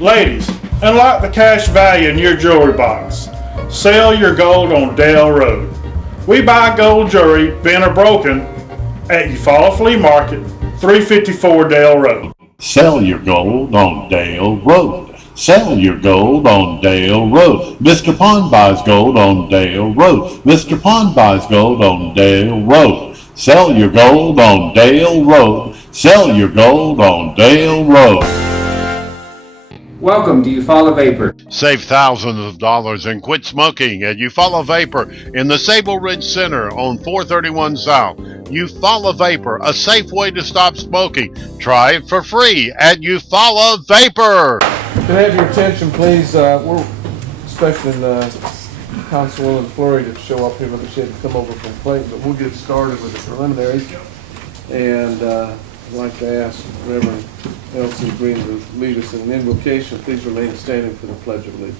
Ladies, unlock the cash value in your jewelry box. Sell your gold on Dale Road. We buy gold jewelry, bent or broken, at Eufaula Flea Market, 354 Dale Road. Sell your gold on Dale Road. Sell your gold on Dale Road. Mr. Pond buys gold on Dale Road. Mr. Pond buys gold on Dale Road. Sell your gold on Dale Road. Sell your gold on Dale Road. Welcome to Eufaula Vapor. Save thousands of dollars and quit smoking at Eufaula Vapor in the Sable Ridge Center on 431 South. Eufaula Vapor, a safe way to stop smoking. Try it for free at Eufaula Vapor. Can I have your attention, please? We're expecting Councilwoman Fleury to show up here, but she had to come over from Clayton, but we'll get started with the preliminaries. And I'd like to ask Reverend Elsie Green to lead us in an invocation. Please remain standing for the Pledge of Allegiance.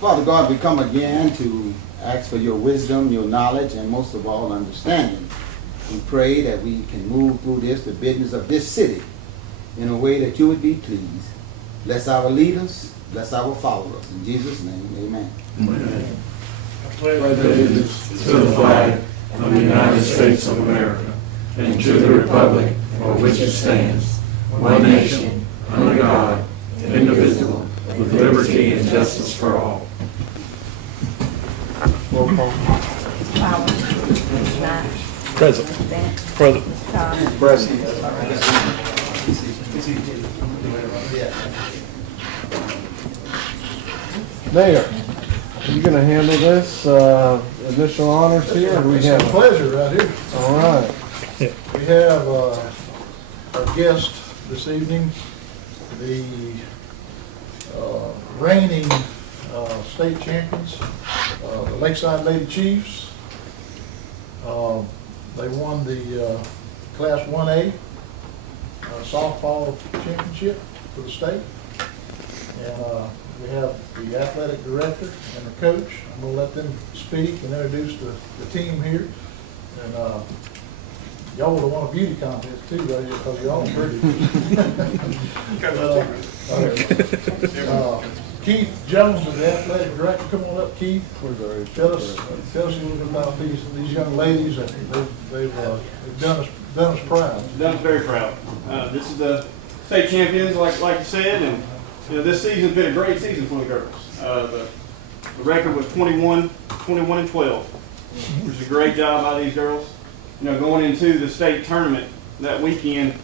Father God, we come again to ask for your wisdom, your knowledge, and most of all, understanding. We pray that we can move through the business of this city in a way that you would be pleased. Bless our leaders, bless our followers. In Jesus' name, amen. Amen. I pledge allegiance to the flag of the United States of America and to the republic for which it stands, one nation, under God, indivisible, with liberty and justice for all. Roll call. Present. Present. Mayor, are you going to handle this initial honors here? Or do we It's have a pleasure right here. All right. We have our guest this evening, the reigning state champions, the Lakeside Lady Chiefs. They won the Class 1A softball championship for the state. And we have the athletic director and the coach. I'm going to let them speak and introduce the team here. And y'all would have won a beauty contest too, right here, because you're all pretty. Keith Jones is the athletic director. Come on up, Keith. Tell us a little bit about these young ladies, and they've done us proud. Done us very proud. This is the state champions, like you said, and this season's been a great season for the girls. The record was 21 and 12, which is a great job by these girls. Going into the state tournament that weekend,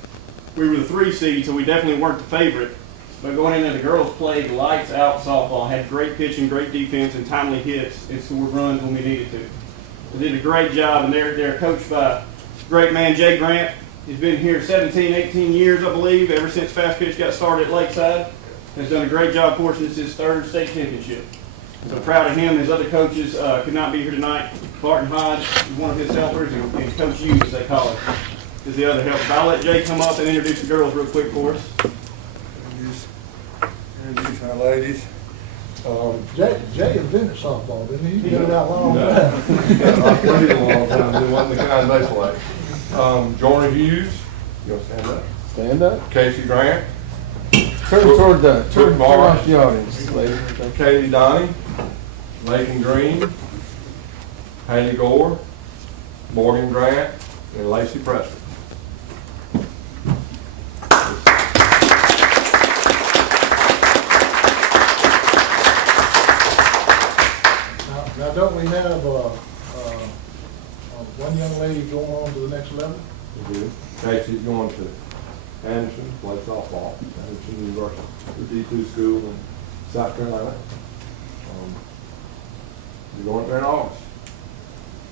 we were the 3 seed, so we definitely weren't the favorite. But going into the girls played lights out softball, had great pitching, great defense, and timely hits, and scored runs when we needed to. They did a great job, and they're coached by a great man, Jay Grant. He's been here 17, 18 years, I believe, ever since Fast Pitch got started at Lakeside. Has done a great job for us since his 3rd state championship. So proud of him. His other coaches could not be here tonight. Barton Hodge is one of his helpers, and Coach U, as they call it, is the other helper. I'll let Jay come up and introduce the girls real quick for us. Introduce our ladies. Jay invented softball, didn't he? He's been around a long time. I played a long time. It wasn't the kind they play. Jordan Hughes, you want to stand up? Stand up. Casey Grant. Turn toward turn off the audience, ladies. Katie Donnie. Lakin Green. Haley Gore. Morgan Grant. And Lacey Preston. Now, don't we have one young lady going on to the next level? We do. Casey's going to Anderson, play softball, Anderson University, the D2 school in South Carolina. We're going there in August.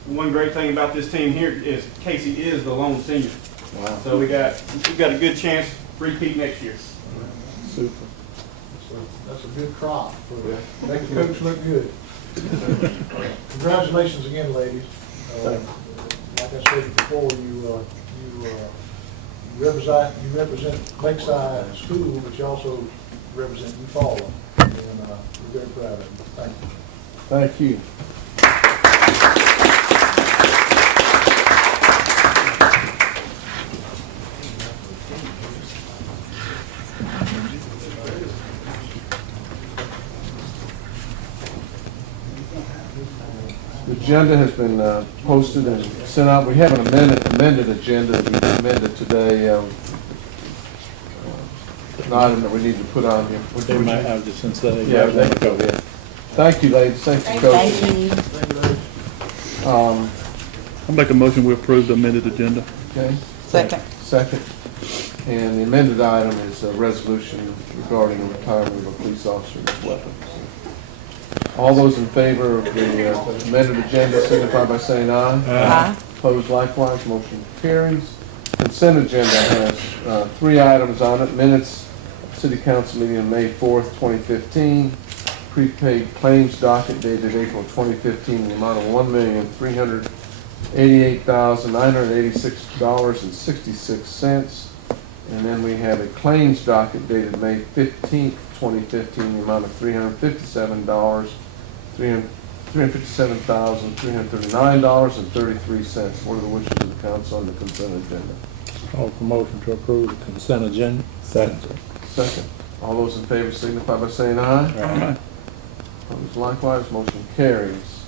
One great thing about this team here is Casey is the lone senior. Wow. So we've got a good chance to repeat next year. Super. That's a good crop for make the coach look good. Congratulations again, ladies. Like I said before, you represent Lakeside School, but you also represent Eufaula, and we're very proud of you. Thank you. Thank you. The agenda has been posted and sent out. We have an amended agenda that we amended today. An item that we need to put on here. They might have this instead of. Yeah, they go ahead. Thank you, ladies. Thank you, coach. I'll make a motion, we approve the amended agenda. Okay, Second. second. And the amended item is a resolution regarding the retirement of a police officer's weapons. All those in favor of the amended agenda signify by saying aye. Aye. Opposed likewise, motion carries. Consent agenda has 3 items on it. Minutes, City Council meeting on May 4th, 2015. Prepaid claims docket dated April 2015 in the amount of $1,388,986.66. And then we have a claims docket dated May 15th, 2015 in the amount of $357,339.33. What are the wishes of the council on the consent agenda? Call for motion to approve the consent agenda. Second. Second. All those in favor signify by saying aye. Aye. Opposed likewise, motion carries.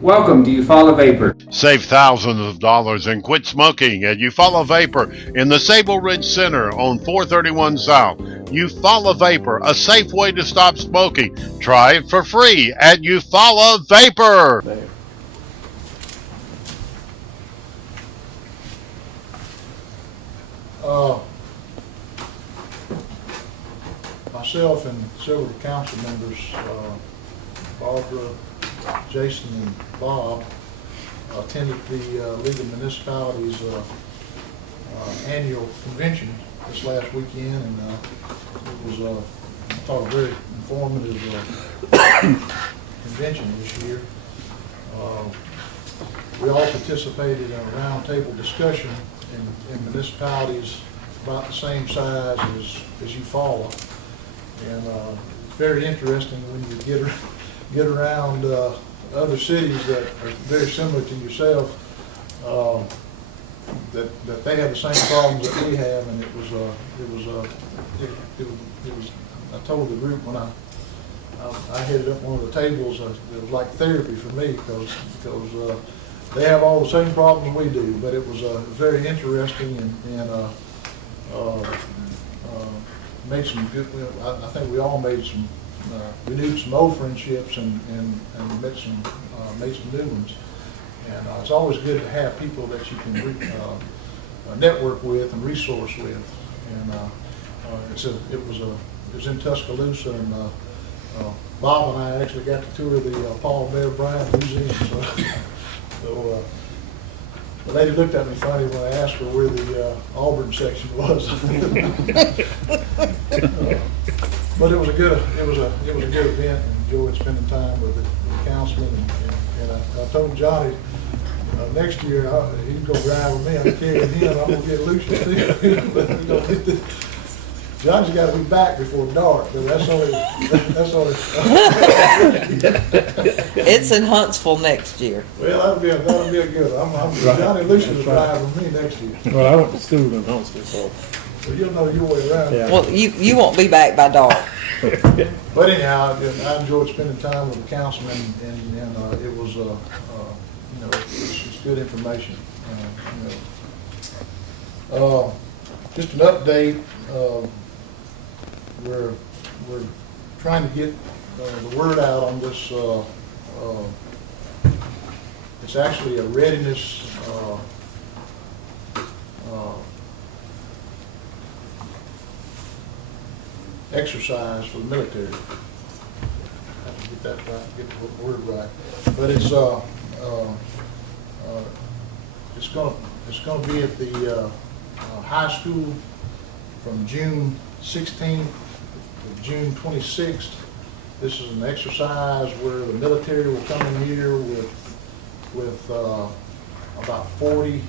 Welcome to Eufaula Vapor. Save thousands of dollars and quit smoking at Eufaula Vapor in the Sable Ridge Center on 431 South. Eufaula Vapor, a safe way to stop smoking. Try it for free at Eufaula Vapor. There. Myself and several council members, Barbara, Jason, and Bob, attended the League of Municipalities annual convention this last weekend, and it was, I thought, a very informative convention this year. We all participated in a roundtable discussion in municipalities about the same size as Eufaula. And it's very interesting when you get around other cities that are very similar to yourself, that they have the same problems that we have, and it was I told the group when I headed up one of the tables, it was like therapy for me because they have all the same problems we do, but it was very interesting and made some good. I think we all made some renewed some old friendships and made some new ones. And it's always good to have people that you can network with and resource with. And it was in Tuscaloosa, and Bob and I actually got to tour the Paul Bear Bryant Museum. So the lady looked at me funny when I asked her where the Auburn section was. But it was a good event, and enjoyed spending time with the councilman. And I told Johnny next year he can go drive with me. I'm carrying him. I'm gonna get Lucius too. Johnny's got to be back before dark, but that's only. It's in Huntsville next year. Well, that'll be a good one. Johnny Lucius will drive with me next year. Well, I went to school in Huntsville, so. So you'll know your way around. Yeah. Well, you won't be back by dark. But anyhow, I enjoyed spending time with the councilman, and it was, it's good information. Just an update. We're trying to get the word out on this. It's actually a readiness exercise for the military. I have to get that right, get the word right. But it's going to be at the high school from June 16th to June 26th. This is an exercise where the military will come in here with about 40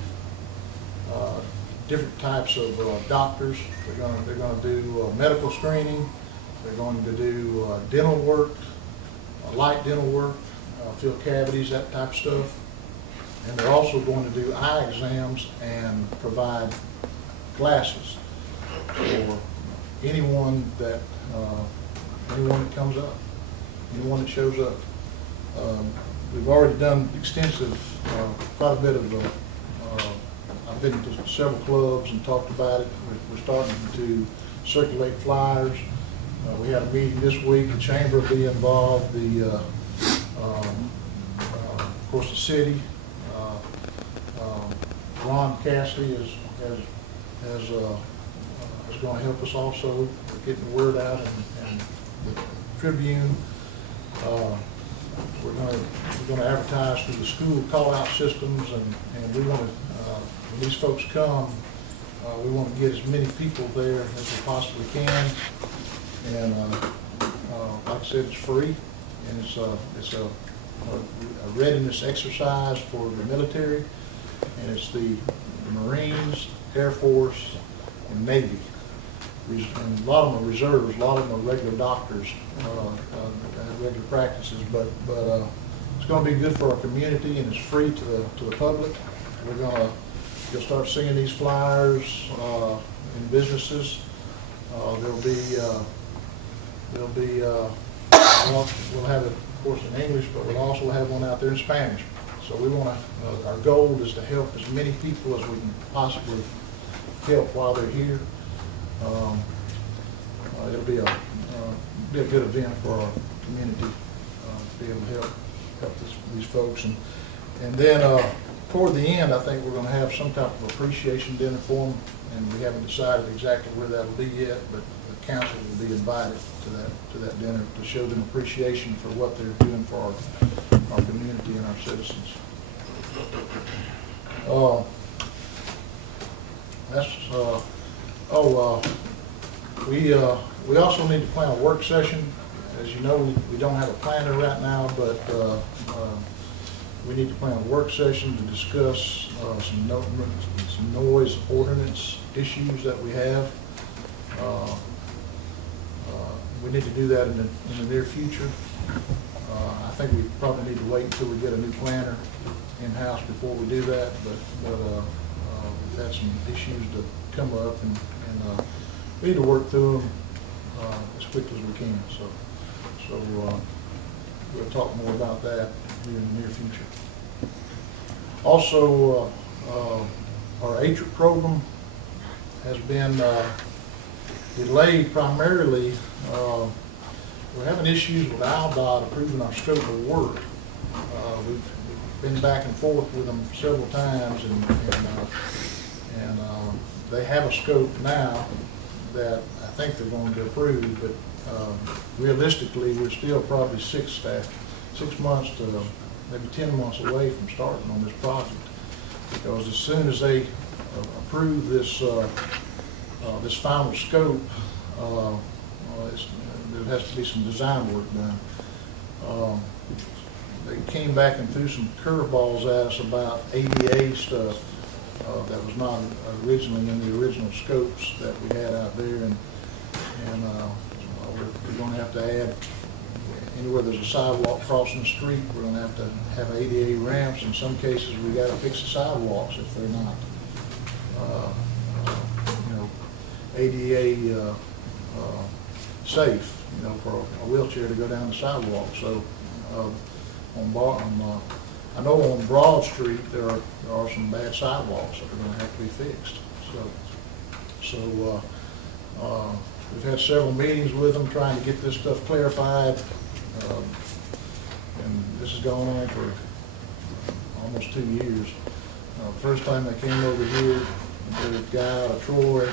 different types of doctors. They're going to do medical screening. They're going to do dental work, light dental work, fill cavities, that type of stuff. And they're also going to do eye exams and provide glasses for anyone that comes up, anyone that shows up. we've already done extensive, quite a bit of, I've been to several clubs and talked about it. We're starting to circulate flyers. We had a meeting this week, the chamber will be involved, of course, the city. Ron Cassidy is going to help us also with getting the word out, and the Tribune. We're going to advertise through the school call-out systems, and we want to, when these folks come, we want to get as many people there as we possibly can. And like I said, it's free, and it's a readiness exercise for the military, and it's the Marines, Air Force, and Navy. And a lot of them are reserves, a lot of them are regular doctors, regular practices, but it's going to be good for our community, and it's free to the public. You'll start seeing these flyers in businesses. We'll have it, of course, in English, but we'll also have one out there in Spanish. So we want to, our goal is to help as many people as we can possibly help while they're here. It'll be a good event for our community to be able to help these folks. And then toward the end, I think we're going to have some type of appreciation dinner for them, and we haven't decided exactly where that'll be yet, but the council will be invited to that dinner to show them appreciation for what they're doing for our community and our citizens. We also need to plan a work session. As you know, we don't have a planner right now, but we need to plan a work session to discuss some noise ordinance issues that we have. We need to do that in the near future. I think we probably need to wait until we get a new planner in-house before we do that, but we've had some issues to come up, and we need to work through them as quickly as we can. So we'll talk more about that here in the near future. Also, our ATRIC program has been delayed primarily. We're having issues with ALDOT approving our scope of work. We've been back and forth with them several times, and they have a scope now that I think they're going to approve, but realistically, we're still probably 6 months to maybe 10 months away from starting on this project, because as soon as they approve this this final scope, there has to be some design work done. They came back and threw some curveballs at us about ADA stuff that was not originally in the original scopes that we had out there, and we're going to have to add, anywhere there's a sidewalk crossing the street, we're going to have ADA ramps. In some cases, we got to fix the sidewalks if they're not ADA safe, for a wheelchair to go down the sidewalk. So I know on Broad Street there are some bad sidewalks that are going to have to be fixed. So we've had several meetings with them trying to get this stuff clarified, and this has gone on for almost 2 years. The first time they came over here, the guy out of Troy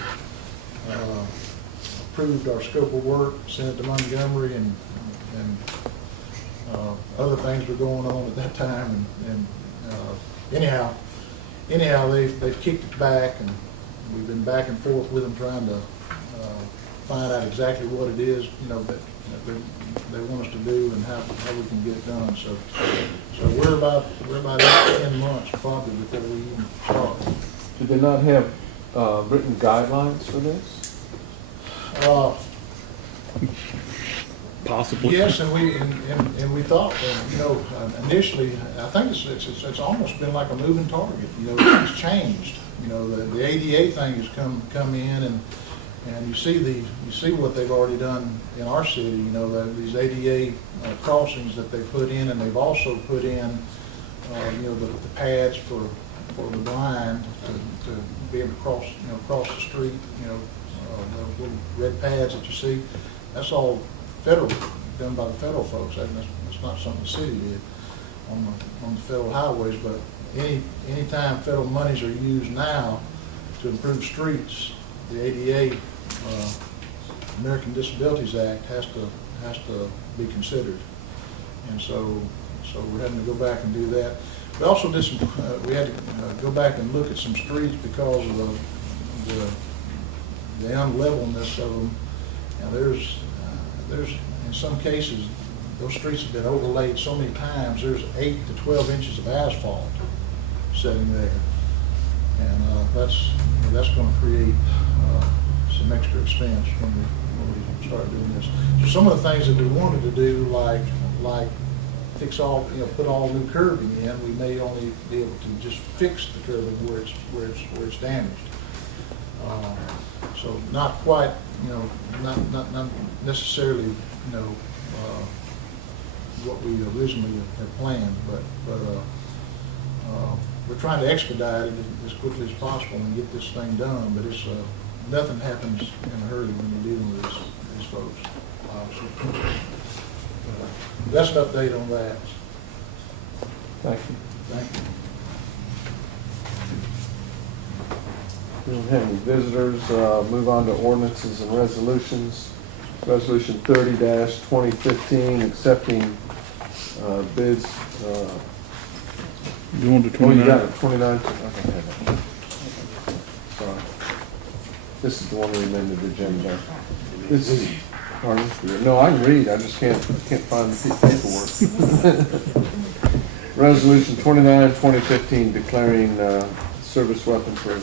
approved our scope of work, sent it to Montgomery, and other things were going on at that time, and anyhow they've kicked it back, and we've been back and forth with them trying to find out exactly what it is that they want us to do and how we can get it done. So we're about 10 months probably before we even start. Do they not have written guidelines for this? Possibly. Yes, and we thought, initially, I think it's almost been like a moving target. It's changed. The ADA thing has come in, And you see what they've already done in our city, you know, these ADA crossings that they put in, and they've also put in, you know, the pads for the blind to be able to cross the street, you know, the little red pads that you see. That's all federal, done by the federal folks. That's not something the city did on the federal highways, but anytime federal monies are used now to improve streets, the ADA, American Disabilities Act has to be considered. And so we're having to go back and do that. We also did some, we had to go back and look at some streets because of the unlevelness of them. And there's in some cases, those streets have been overlaid so many times, there's 8 to 12 inches of asphalt sitting there. And that's going to create some extra expense when we start doing this. So some of the things that we wanted to do, like fix all, you know, put all new curbing in, we may only be able to just fix the curbing where it's damaged. So not quite, you know, not necessarily, you know, what we originally had planned, but we're trying to expedite it as quickly as possible and get this thing done. But it's nothing happens in a hurry when you're dealing with these folks, obviously. That's an update on that. Thank you. Thank you. We don't have any visitors. Move on to ordinances and resolutions. Resolution 30-2015, accepting bids. You want the Oh, you 29? got it, 29. Okay. Sorry. This is the one we amended the agenda. This is, pardon? No, I can read. I just can't find the paperwork. Resolution 29-2015, declaring service weapon for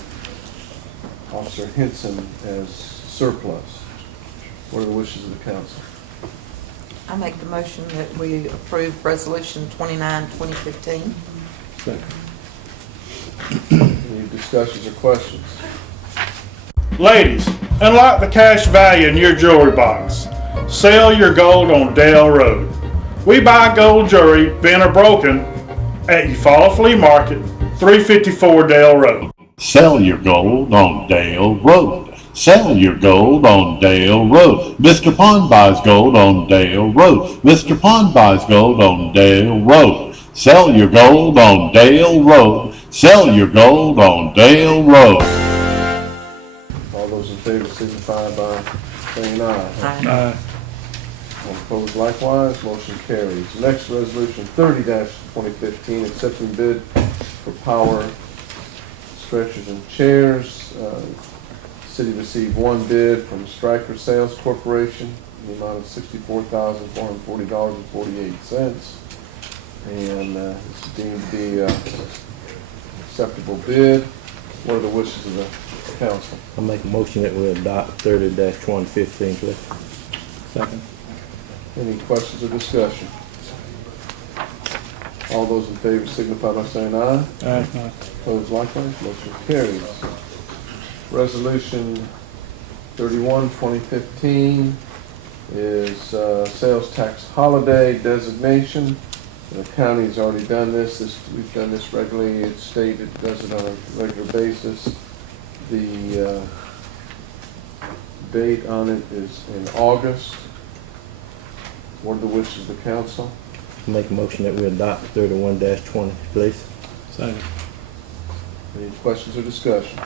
Officer Henson as surplus. What are the wishes of the council? I make the motion that we approve Resolution 29, 2015. Any discussions or questions? Ladies, unlock the cash value in your jewelry box. Sell your gold on Dale Road. We buy gold jewelry, bent or broken, at Eufaula Flea Market, 354 Dale Road. Sell your gold on Dale Road. Sell your gold on Dale Road. Mr. Pond buys gold on Dale Road. Mr. Pond buys gold on Dale Road. Sell your gold on Dale Road. Sell your gold on Dale Road. All those in favor signify by saying aye. Aye. All opposed likewise, motion carries. Next, resolution 30-2015, accepting bid for power stretchers and chairs. City received one bid from Stryker Sales Corporation in the amount of $64,440.48. And it's deemed to be an acceptable bid. What are the wishes of the council? I make a motion that we adopt 30-2015, please. Second. Any questions or discussion? All those in favor signify by saying aye. Aye. Opposed likewise, motion carries. Resolution 31-2015 is sales tax holiday designation. The county's already done this. We've done this regularly. It's state it does it on a regular basis. The date on it is in August. What are the wishes of the council? I make a motion that we adopt 31-20, please. Second. Any questions or discussion?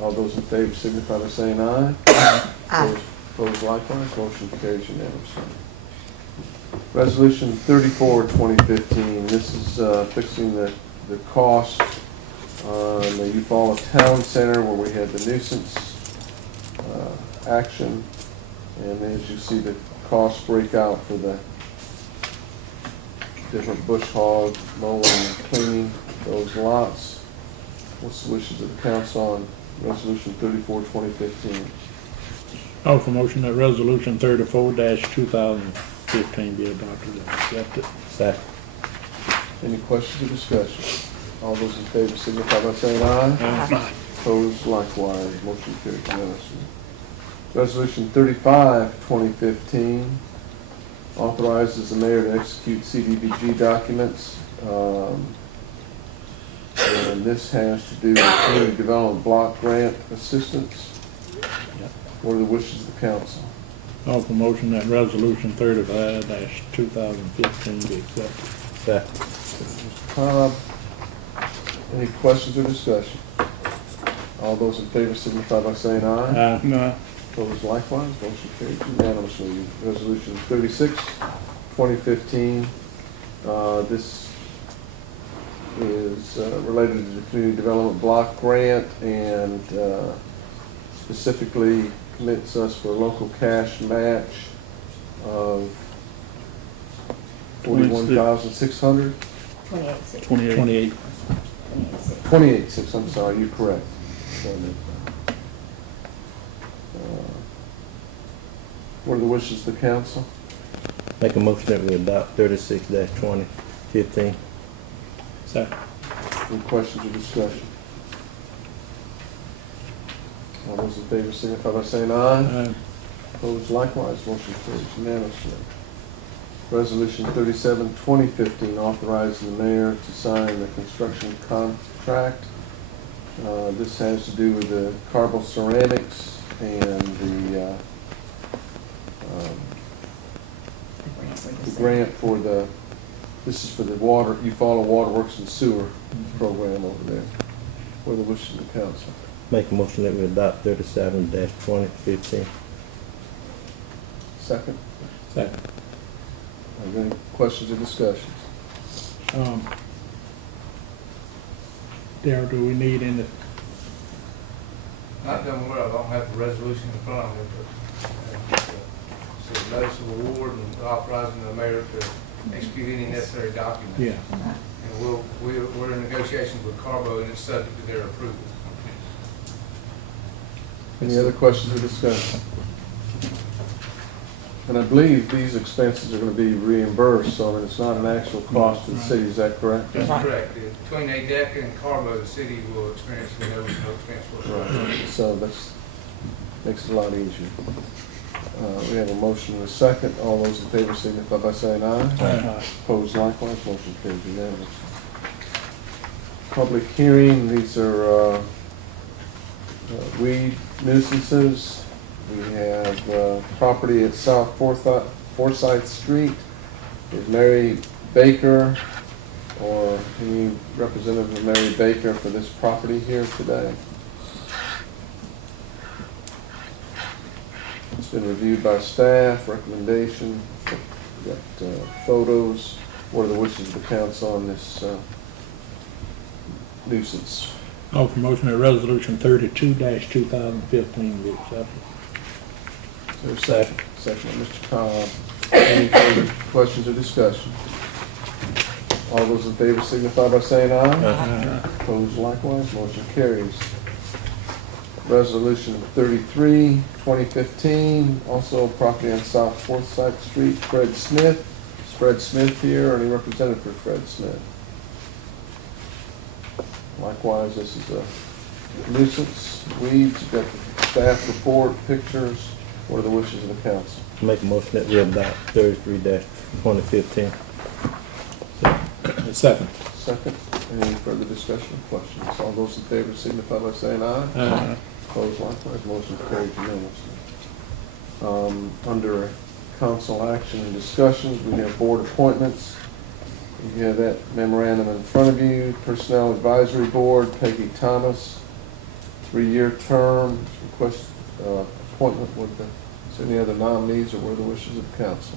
All those in favor signify by saying aye. Aye. Opposed likewise, motion carries unanimously. Resolution 34-2015, this is fixing the cost on the Eufaula Town Center where we had the nuisance action. And as you see, the costs break out for the different bush hog, mowing, and cleaning those lots. What's the wishes of the council on Resolution 34-2015? Offer motion that Resolution 34-2015 be adopted and accepted. Second. Any questions or discussion? All those in favor signify by saying aye. Aye. Opposed likewise, motion carried unanimously. Resolution 35, 2015, authorizes the mayor to execute CDBG documents. And this has to do with community development block grant assistance. What are the wishes of the council? Offer motion that resolution 35-2015 be accepted. Second. Mr. Cobb, any questions or discussion? All those in favor signify by saying aye. Aye. Opposed likewise, motion carries unanimously. Resolution 36, 2015, this is related to the community development block grant and specifically commits us for a local cash match of $41,600. 28. 28,600, I'm sorry, you're correct. What are the wishes of the council? Make a motion that we adopt 36-2015. Second. Any questions or discussion? All those in favor signify by saying aye. Aye. Opposed likewise, motion carries unanimously. Resolution 37, 2015, authorizing the mayor to sign the construction contract. This has to do with the Carbon Ceramics and the grant for this is for the Eufaula Waterworks and Sewer program over there. What are the wishes of the council? Make a motion that we adopt 37-2015. Second? Second. Are there any questions or discussions? Darryl, do we need any? Not that I'm aware of, I don't have the resolution in front of me, but it's a notice of award and authorizing the mayor to execute any necessary documents. Yeah. And we're in negotiations with Carbo and it's subject to their approval. Any other questions or discussion? And I believe these expenses are going to be reimbursed, so I mean, it's not an actual cost to the city, is that correct? That's correct. Between ADECA and Carbo, the city will experience no expense whatsoever. Right. So makes it a lot easier. We have a motion and a second. All those in favor signify by saying aye. Aye. Opposed likewise, motion carries unanimously. Public hearing, these are weed nuisances. We have property at South Forsyth Street. Is Mary Baker or any representative of Mary Baker for this property here today? It's been reviewed by staff, recommendation, we've got photos. What are the wishes of the council on this nuisance? Offer motion that resolution 32-2015 be accepted. Is there a second? Second by Mr. Cobb. Any further questions or discussion? All those in favor signify by saying aye. Aye. Opposed likewise, motion carries. Resolution 33, 2015, also property on South Forsyth Street, Fred Smith. Is Fred Smith here, or any representative for Fred Smith? Likewise, this is a nuisance, weeds, you've got the staff report, pictures. What are the wishes of the council? Make a motion that we adopt 33-2015. Second. Second, any further discussion or questions? All those in favor signify by saying aye. Aye. Opposed likewise, motion carried unanimously. Under council action and discussions, we have board appointments. You have that memorandum in front of you. Personnel Advisory Board, Peggy Thomas, 3-year term, request appointment with is there any other nominees or what are the wishes of the council?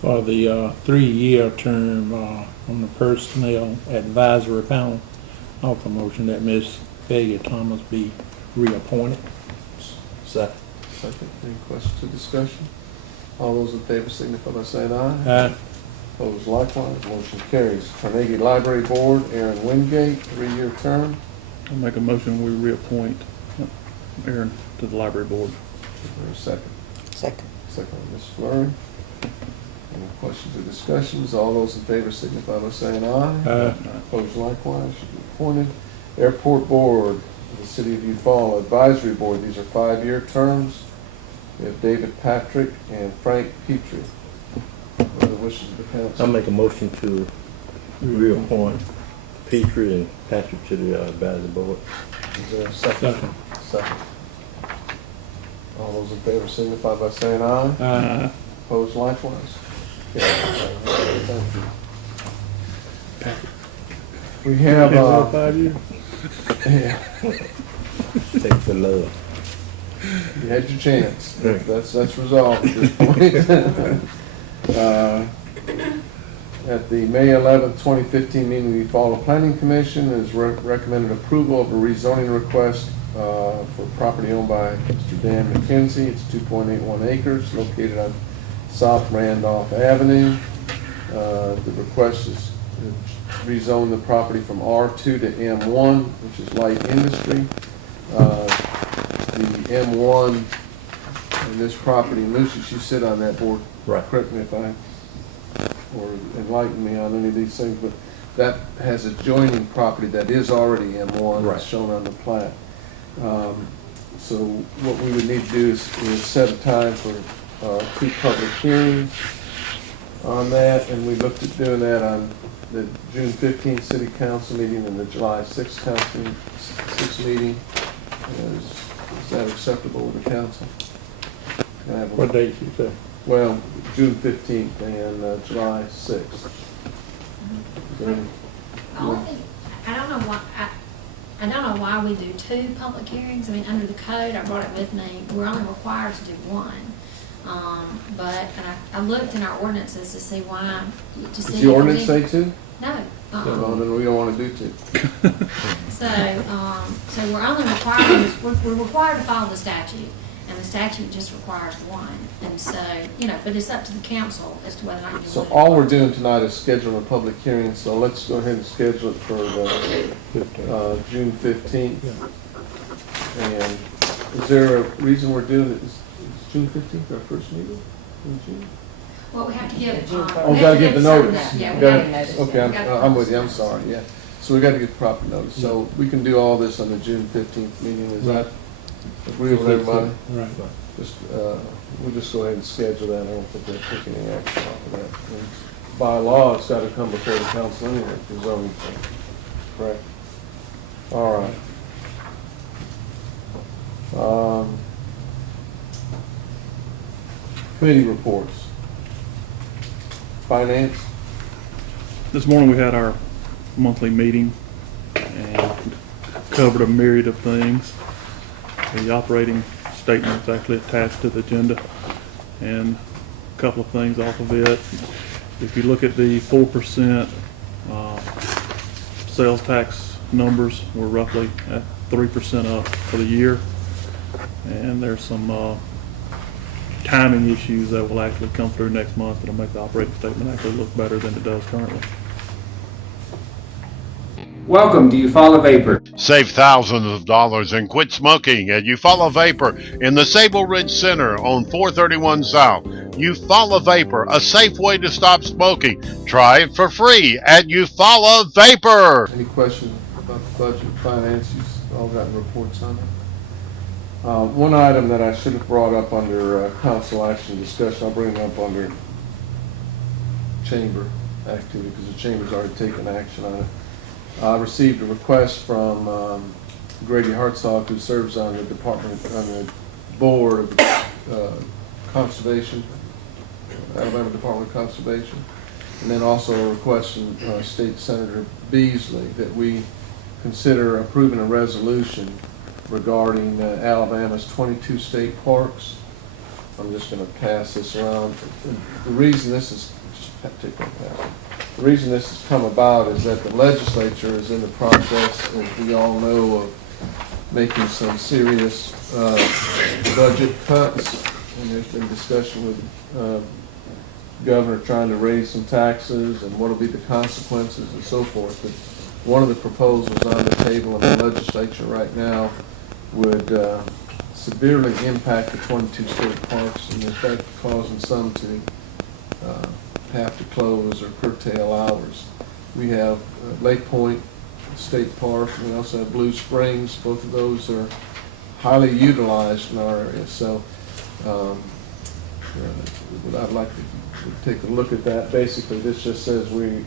For the 3-year term on the Personnel Advisory Panel, offer motion that Ms. Peggy Thomas be reappointed. Second. Second, any questions or discussion? All those in favor signify by saying aye. Aye. Opposed likewise, motion carries. Carnegie Library Board, Aaron Wingate, 3-year term. I'll make a motion, we reappoint Aaron to the library board. Is there a second? Second. Second by Ms. Fleury. Any questions or discussions? All those in favor signify by saying aye. Aye. Opposed likewise, should be appointed. Airport Board, the City of Eufaula Advisory Board. These are 5-year terms. We have David Patrick and Frank Petrie. What are the wishes of the council? I make a motion to reappoint Petrie and Patrick to the advisory board. Is there a second? Second. All those in favor signify by saying aye. Aye. Opposed likewise. Thank you. We have, 5 years? yeah, Take the love. you had your chance. That's resolved at this point. At the May 11th, 2015 meeting, the Eufaula Planning Commission has recommended approval of a rezoning request for property owned by Mr. Dan McKenzie. It's 2.81 acres located on South Randolph Avenue. The request is to rezone the property from R2 to M1, which is light industry. The M1 and this property, Lucius, you sit on that board. Right. Correct me if I, or enlighten me on any of these things, but that has adjoining property that is already M1, Right. as shown on the plat. So what we would need to do is set a time for 2 public hearings on that, and we looked at doing that on the June 15th city council meeting and the July 6th meeting. Is that acceptable with the council? Can I have a- What date you say? Well, June 15th and July 6th. Is there any- I don't know why, I don't know why we do 2 public hearings. I mean, under the code, I brought it with me, we're only required to do 1. And I looked in our ordinances to see why, to see. Does the ordinance say 2? No. Well, then we don't want to do 2. So we're only required, we're required to follow the statute, and the statute just requires 1. And so, but it's up to the council as to whether or not you want. So all we're doing tonight is scheduling a public hearing, so let's go ahead and schedule it for the June 15th. And is there a reason we're doing it? Is June 15th our first meeting in June? Well, we have to give. Oh, we gotta give the notice. Yeah, we Gotta- gotta notice. Okay, We gotta I'm with post you, I'm it. sorry, yeah. So we gotta give proper notice, so we can do all this on the June 15th meeting, is that agreeable with everybody? Right. Just, we'll just go ahead and schedule that, I don't think we'll take any action off of that. And by law, it's gotta come before the council anyway, for zoning thing, correct? All right. Committee reports. Finance? This morning we had our monthly meeting and covered a myriad of things. The operating statement is actually attached to the agenda, and a couple of things off of it. If you look at the 4% sales tax numbers, we're roughly at 3% up for the year. And there's some timing issues that will actually come through next month that'll make the operating statement actually look better than it does currently. Welcome to Eufaula Vapor. Save thousands of dollars and quit smoking at Eufaula Vapor in the Sable Ridge Center on 431 South. Eufaula Vapor, a safe way to stop smoking. Try it for free at Eufaula Vapor. Any questions about the budget, finance? You've all gotten reports on it. One item that I should have brought up under council action discussion, I'll bring it up under chamber activity because the chamber's already taken action on it. I received a request from Grady Hartzog, who serves on the board of conservation, Alabama Department of Conservation, and then also a request from State Senator Beasley that we consider approving a resolution regarding Alabama's 22 state parks. I'm just going to pass this around. The reason this is, take that pass. The reason this has come about is that the legislature is in the process, as we all know, of making some serious budget cuts, and there's been discussion with the governor trying to raise some taxes and what will be the consequences and so forth. But one of the proposals on the table in the legislature right now would severely impact the 22 state parks, and in fact causing some to have to close or curtail hours. We have Lake Point State Park. We also have Blue Springs. Both of those are highly utilized in our area. So I'd like to take a look at that. Basically, this just says we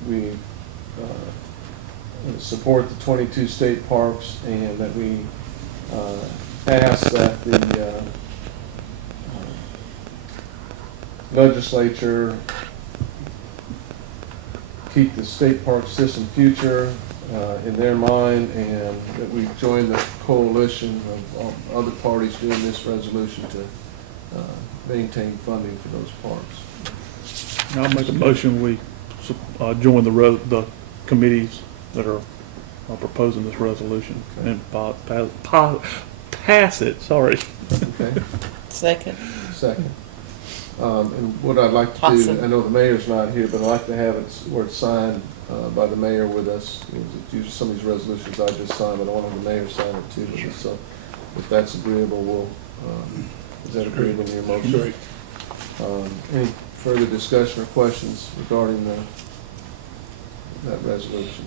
support the 22 state parks, and that we ask that the legislature keep the state park system future in their mind, and that we join the coalition of other parties doing this resolution to maintain funding for those parks. I'll make a motion, we join the committees that are proposing this resolution and pass it, sorry. Okay, Second. second. And what I'd like to do, Awesome. I know the mayor's not here, but I'd like to have it where it's signed by the mayor with us. Usually some of these resolutions I just signed, but I want the mayor to sign it too with us. So if that's agreeable, we'll, is that agreeable in your motion? Any further discussion or questions regarding that resolution?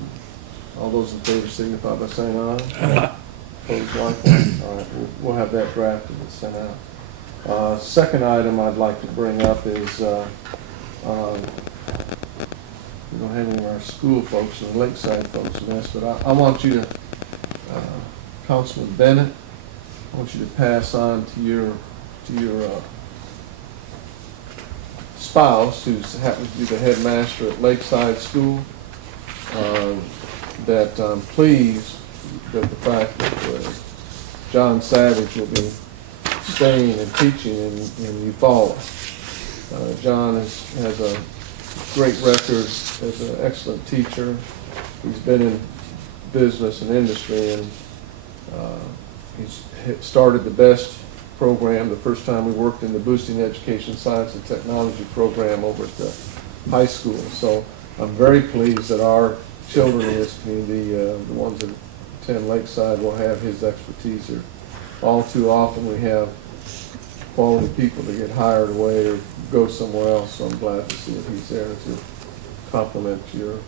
All those in favor signify by saying aye. Aye. Opposed, likewise. All right, we'll have that drafted and sent out. Second item I'd like to bring up is, we don't have any of our school folks and Lakeside folks in this, but I want you to, Councilman Bennett, I want you to pass on to your spouse, who happens to be the headmaster at Lakeside School, that I'm pleased that the fact that John Savage will be staying and teaching in Eufaula. John has a great record as an excellent teacher. He's been in business and industry, and he's started the BEST program the first time we worked in the Boosting Education Science and Technology program over at the high school. So I'm very pleased that our children in this community, the ones that attend Lakeside, will have his expertise here. All too often we have quality people that get hired away or go somewhere else, so I'm glad to see that he's there to compliment your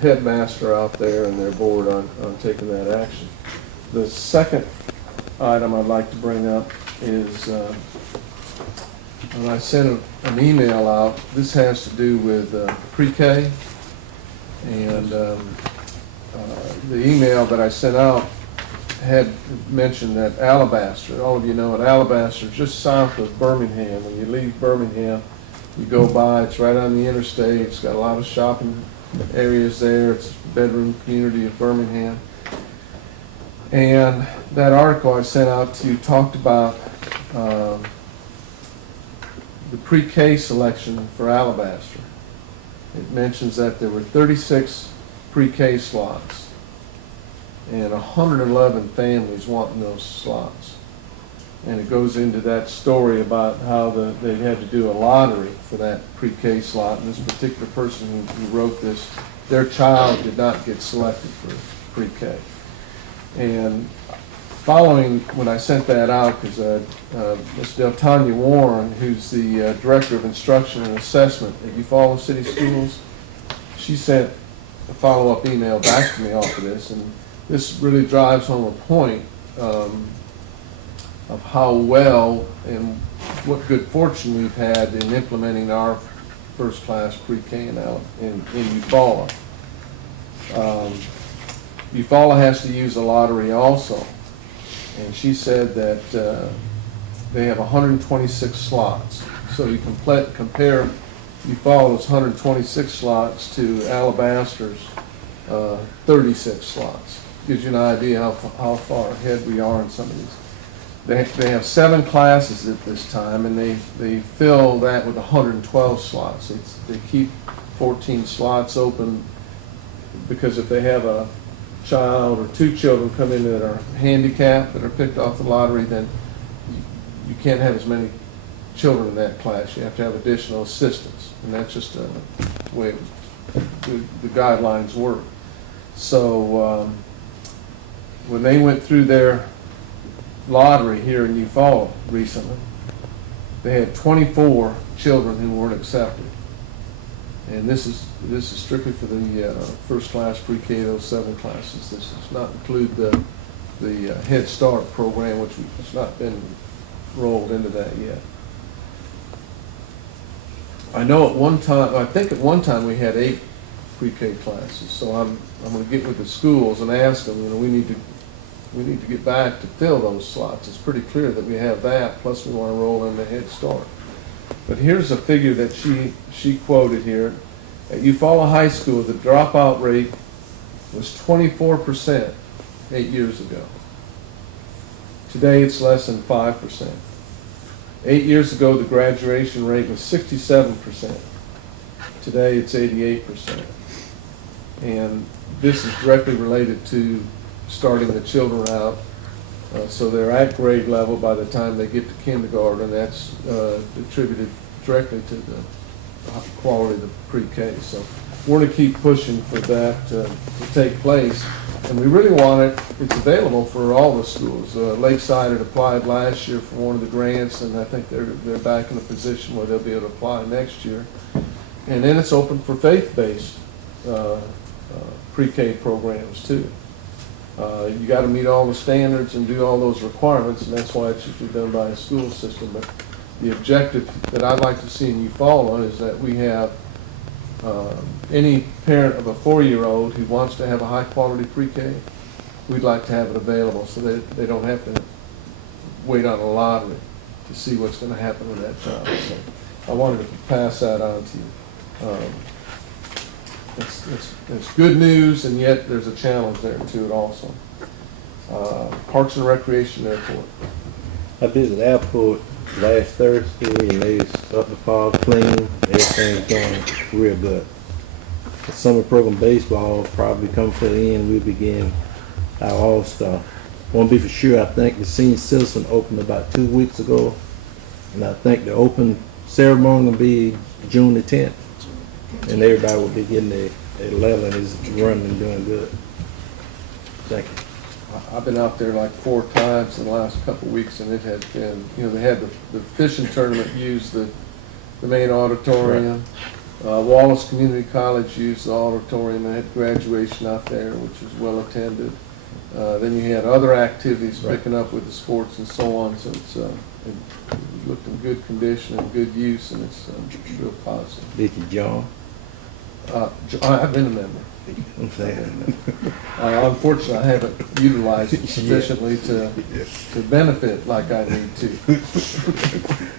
headmaster out there and their board on taking that action. The second item I'd like to bring up is when I sent an email out. This has to do with pre-K, and the email that I sent out had mentioned that Alabaster, all of you know it, Alabaster, just south of Birmingham. When you leave Birmingham, you go by, it's right on the interstate, it's got a lot of shopping areas there, it's a bedroom community of Birmingham. And that article I sent out to you talked about the pre-K selection for Alabaster. It mentions that there were 36 pre-K slots and 111 families wanting those slots. And it goes into that story about how they had to do a lottery for that pre-K slot. And this particular person who wrote this, their child did not get selected for pre-K. And following when I sent that out, because Ms. Deltanya Warren, who's the Director of Instruction and Assessment at Eufaula City Schools, she sent a follow-up email back to me off of this, and this really drives home a point of how well and what good fortune we've had in implementing our first-class pre-K in Eufaula. Eufaula has to use a lottery also, and she said that they have 126 slots. So you compare Eufaula's 126 slots to Alabaster's 36 slots. Gives you an idea how far ahead we are in some of these. They have 7 classes at this time, and they fill that with 112 slots. They keep 14 slots open, because if they have a child or 2 children come in that are handicapped, that are picked off the lottery, then you can't have as many children in that class. You have to have additional assistants, and that's just the way the guidelines work. So when they went through their lottery here in Eufaula recently, they had 24 children who weren't accepted. And this is strictly for the first class pre-K, those 7 classes. This does not include the Head Start program, which has not been rolled into that yet. I know I think at one time we had 8 pre-K classes, so I'm going to get with the schools and ask them, we need to get back to fill those slots. It's pretty clear that we have that, plus we want to roll in the Head Start. But here's a figure that she quoted here. At Eufaula High School, the dropout rate was 24% 8 years ago. Today it's less than 5%. 8 years ago, the graduation rate was 67%. Today it's 88%. And this is directly related to starting the children out so they're at grade level by the time they get to kindergarten. That's attributed directly to the quality of the pre-K. So we're going to keep pushing for that to take place. And we really want it. It's available for all the schools. Lakeside had applied last year for one of the grants, and I think they're back in a position where they'll be able to apply next year. And then it's open for faith-based pre-K programs too. You got to meet all the standards and do all those requirements, and that's why it should be done by a school system. But the objective that I'd like to see in Eufaula is that we have any parent of a 4-year-old who wants to have a high-quality pre-K, we'd like to have it available so that they don't have to wait on a lottery to see what's going to happen with that child. So I wanted to pass that on to you. It's good news, and yet there's a challenge there to it also. Parks and Recreation Airport. I visited the airport last Thursday, and they up the fall clean. Everything's going real good. The summer program baseball probably come to the end. We begin our All-Star. Won't be for sure. I think the senior citizen opened about 2 weeks ago, and I think the open ceremony will be June the 10th, and everybody will be getting their level and is running and doing good. Thank you. I've been out there like 4 times in the last couple of weeks, and it has been, they had the fishing tournament use the main auditorium. Wallace Community College used the auditorium and had graduation out there, which was well attended. Then you had other activities picking up with the sports and so on, so it looked in good condition and good use, and it's real positive. Did you, John? I've been a member. I'm saying. Unfortunately, I haven't utilized it sufficiently to benefit like I need to.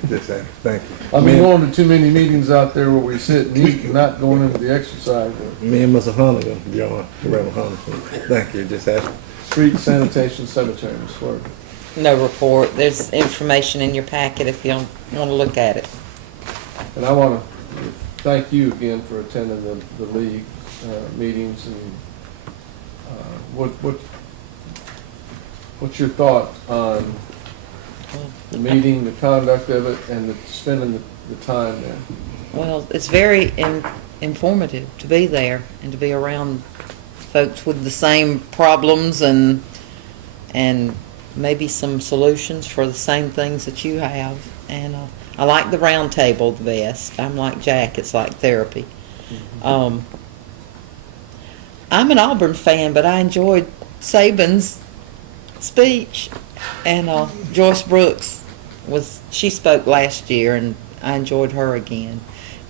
Thank you. I've been going to too many meetings out there where we sit and eat and not going into the exercise room. Me and Mr. Hunter, John, Reverend Hunter. Thank you. Just ask. Street sanitation cemetery, Ms. Swerve. No report. There's information in your packet if you want to look at it. And I want to thank you again for attending the league meetings. And what's your thought on the meeting, the conduct of it, and spending the time there? Well, it's very informative to be there and to be around folks with the same problems and maybe some solutions for the same things that you have. And I like the round table the best. I'm like Jack. It's like therapy. I'm an Auburn fan, but I enjoyed Saban's speech. And Joyce Brooks she spoke last year, and I enjoyed her again.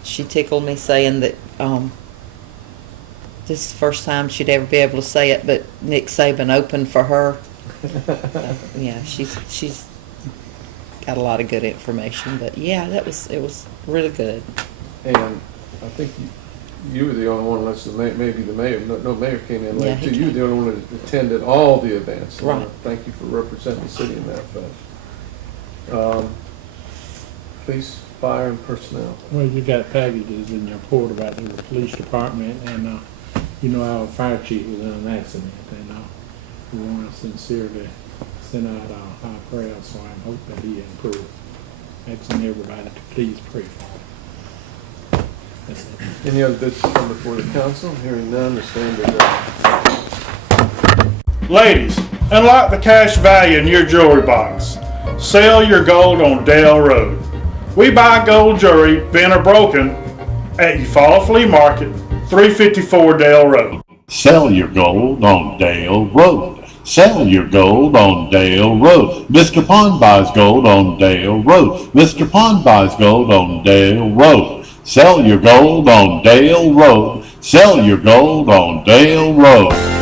She tickled me saying that this is the first time she'd ever be able to say it, but Nick Saban opened for her. Yeah, she's got a lot of good information, but yeah, it was really good. And I think you were the only one, unless maybe the mayor, no mayor came in late too. You were the only one that attended all the events. So right. Thank you for representing the city in that fashion. Police, fire, and personnel. Well, you got packages in your report about the police department, and our fire chief was in an accident, and we want to sincerely send out our prayers for him. Hope that he improves. Asking everybody to please pray for him. Any other business come before the council? Hearing none, the standard. Ladies, unlock the cash value in your jewelry box. Sell your gold on Dale Road. We buy gold jewelry, bent or broken, at Eufaula Flea Market, 354 Dale Road. Sell your gold on Dale Road. Sell your gold on Dale Road. Mr. Pond buys gold on Dale Road. Mr. Pond buys gold on Dale Road. Sell your gold on Dale Road. Sell your gold on Dale Road.